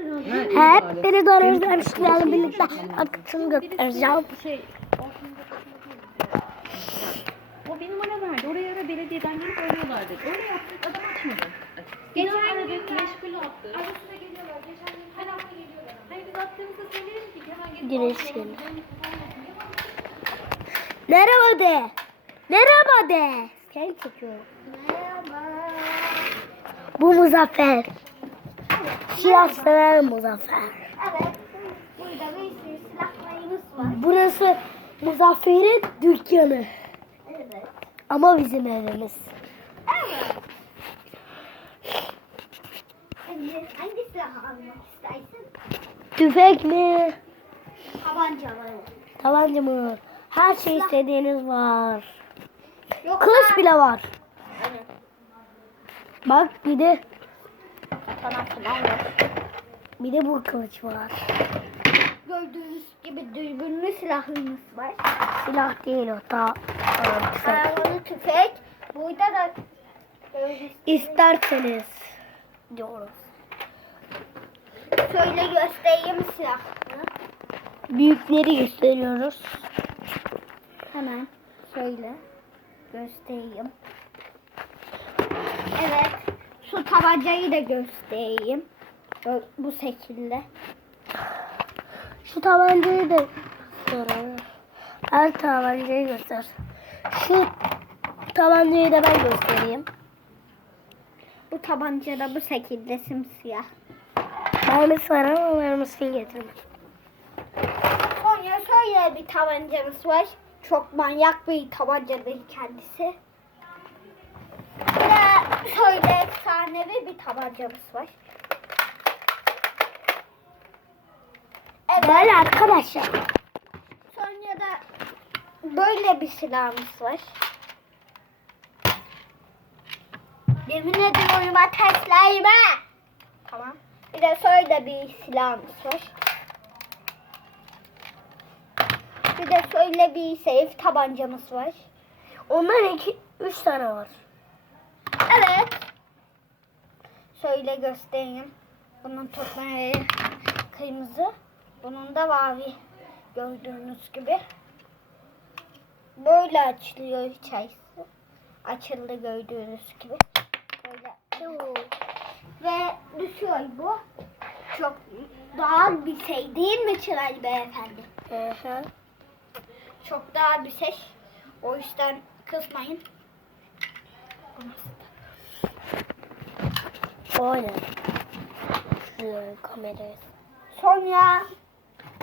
Hep beni doğru sizlerle birlikte akıtım göstereceğim. Şey, o bir numara verdi. Oraya ara belediyeden gelip arıyorlardı. Öyle yaptık adam açmadı. Geçen aradık meşgul attı. Arasına geliyorlar. Geçen gün her hafta geliyorlar. Hayır biz attığımızda söyleyelim ki hemen gelip Girişim. Merhaba de. Merhaba de. Sen çekiyorum. Merhaba. Bu Muzaffer. Siyah sever Muzaffer. Evet. Burada bir sürü silahlarımız var. Burası Muzaffer'in dükkanı. Evet. Ama bizim evimiz. Evet. Hangi silah almak istersin? Tüfek mi? Tabancaları. Tabanca mı? Her şey istediğiniz var. Yok. Kılıç bile var. Evet. Bak bir de Tamam tamam var. bir de bu kılıç var. Gördüğünüz gibi dürbünlü silahımız var. Silah değil o ta. Ayağını tüfek. Burada da İsterseniz diyoruz. Şöyle göstereyim silahını. Büyükleri gösteriyoruz. Hemen şöyle göstereyim. Evet. Şu tabancayı da göstereyim. Bu şekilde. Şu tabancayı da. Her tabancayı göster. Şu tabancayı da ben göstereyim. Bu tabanca da bu şekilde simsiyah. Mermisi var ama mermisini getirmedim. Sonra şöyle bir tabancamız var. Çok manyak bir tabanca değil kendisi. Ve şöyle efsanevi bir tabancamız var. Evet. Böyle arkadaşlar. Sonra da böyle bir silahımız var. Yemin ediyorum ateşlerime. Tamam. Bir de şöyle bir silahımız var. Bir de şöyle bir safe tabancamız var. Ondan iki, üç tane var. Evet. Şöyle göstereyim. Bunun topları kırmızı. Bunun da mavi. Gördüğünüz gibi. Böyle açılıyor içerisi. Açıldı gördüğünüz gibi. Böyle. Ve düşüyor bu. Çok doğal bir şey değil mi Çıray Beyefendi? Hı hı. Çok daha bir şey. O yüzden kızmayın. Öyle. Şöyle kamerayı. Sonra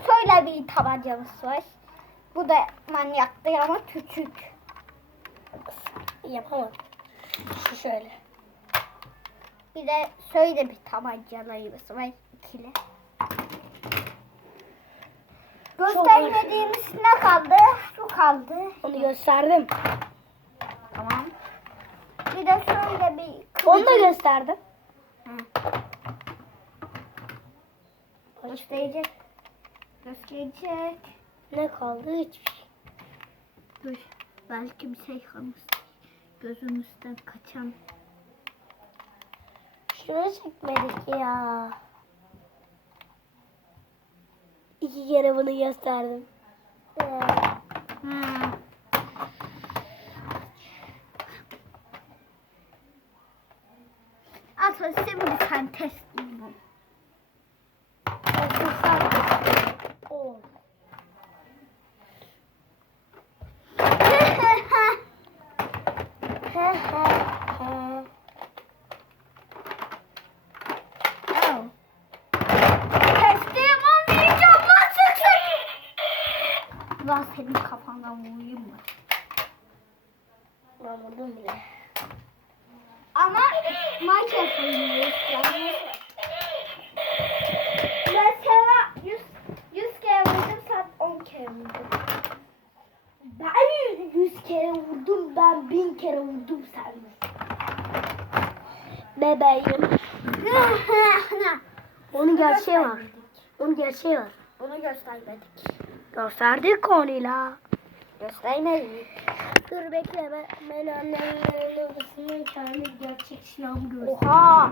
şöyle bir tabancamız var. Bu da manyaktır ama küçük. Yapamam. Şu şöyle. Bir de şöyle bir tabancalarımız var. ikili. Göstermediğimiz ne kaldı? Şu kaldı. Onu gösterdim. Tamam. Bir de şöyle bir Onu da gösterdim. Gösterecek. Gösterecek. Ne kaldı? Hiçbir şey. Dur. Belki bir şey kalmış. Gözümüzden kaçan. Şunu çekmedik ya. İki kere bunu gösterdim. Ee, Hmm. So simple time test. Sen. Bebeğim. Onun gerçeği var. Onun gerçeği var. Bunu göstermedik. Gösterdik konuyla. Göstermedik. Dur bekle ben, ben annemlerin odasından kendi gerçek silahımı gördüm. Oha.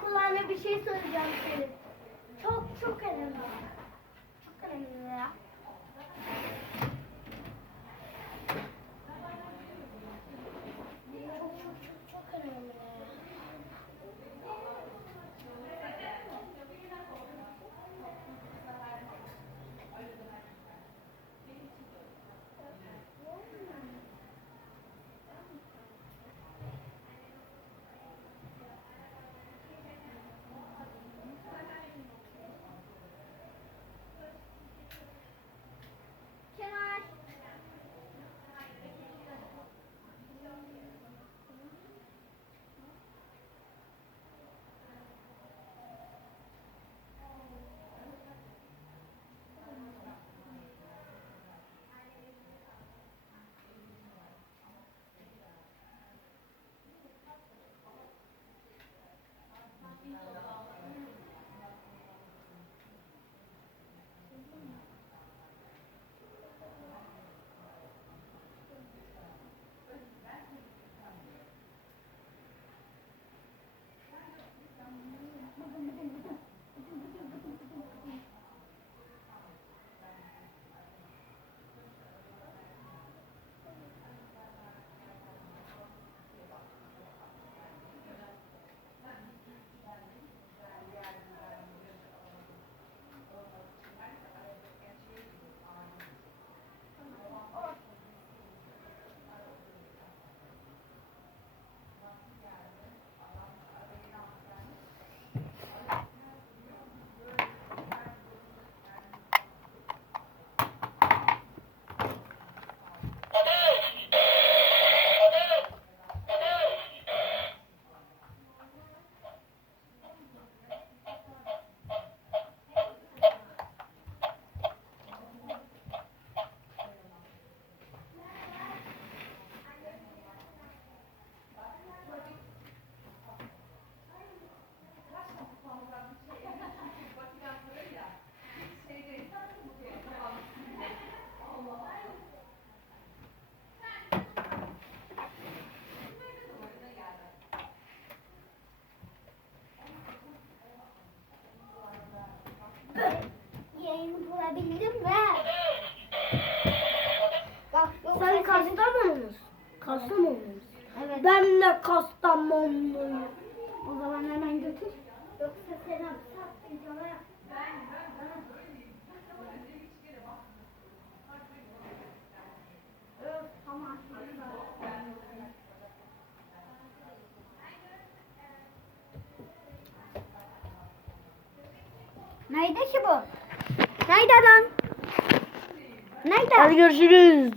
Kulağına bir şey soracağım senin. Çok çok önemli. Çok önemli ya. Kastamonluyum. O zaman hemen götür. Yoksa seni hapse ha. Tamam. Nerede ki bu? Nerede lan? Nerede? Hadi görüşürüz.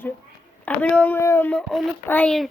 Abone olmayı unutmayın.